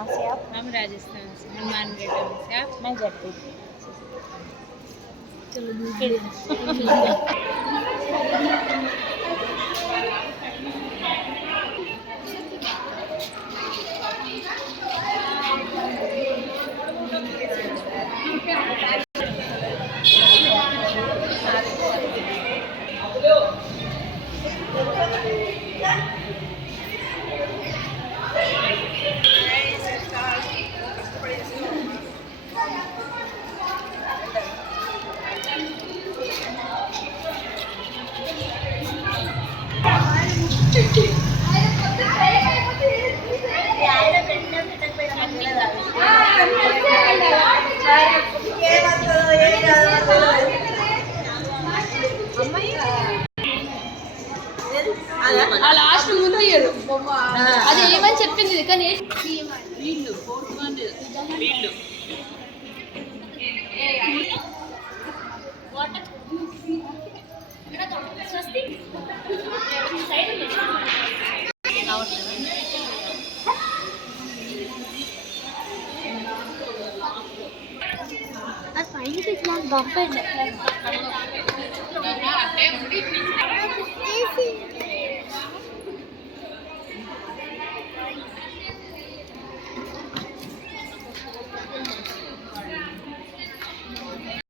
कहाँ से आप? हम राजस्थान से हनुमान से आप? मैं जयपुर। चलो ఆ లాస్ట్ ముందు అది ఏమని చెప్పింది? కానీ వీళ్ళు. ఫోర్త్ వన్ వీళ్ళు. Our final is not bumper.